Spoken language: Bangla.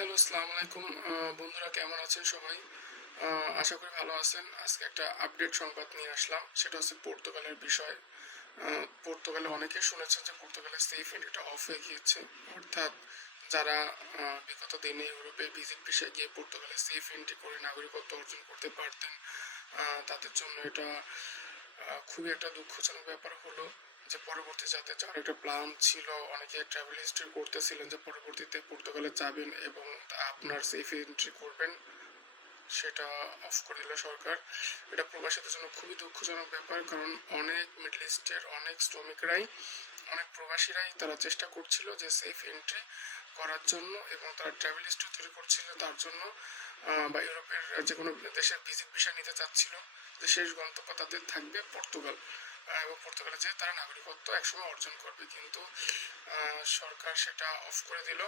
হ্যালো, আসসালামু আলাইকুম। বন্ধুরা কেমন আছেন সবাই? আশা করি ভালো আছেন। আজকে একটা আপডেট সংবাদ নিয়ে আসলাম। সেটা হচ্ছে পর্তুগালের বিষয়। পর্তুগালে অনেকেই শুনেছেন যে পর্তুগালের সেফ এন্ট্রিটা অফ হয়ে গিয়েছে। অর্থাৎ যারা বিগত দিনে ইউরোপে ভিজিট ভিসায় গিয়ে পর্তুগালে সেফ এন্ট্রি করে নাগরিকত্ব অর্জন করতে পারতেন, তাদের জন্য এটা খুবই একটা দুঃখজনক ব্যাপার হলো যে পরবর্তী যাতে যাওয়ার একটা প্ল্যান ছিল, অনেকে ট্রাভেল হিস্ট্রি করতেছিলেন যে পরবর্তীতে পর্তুগালে যাবেন এবং আপনার সেফ এন্ট্রি করবেন, সেটা অফ করে দিল সরকার। এটা প্রবাসীদের জন্য খুবই দুঃখজনক ব্যাপার, কারণ অনেক মিডল ইস্টের অনেক শ্রমিকরাই, অনেক প্রবাসীরাই তারা চেষ্টা করছিল যে সেফ এন্ট্রি করার জন্য এবং তারা ট্রাভেল হিস্ট্রি তৈরি করছিল তার জন্য, বা ইউরোপের যে কোনো দেশের ভিজিট ভিসা নিতে চাচ্ছিল যে শেষ গন্তব্য তাদের থাকবে পর্তুগাল, এবং পর্তুগালে যেয়ে তারা নাগরিকত্ব একসময় অর্জন করবে। কিন্তু সরকার সেটা অফ করে দিল।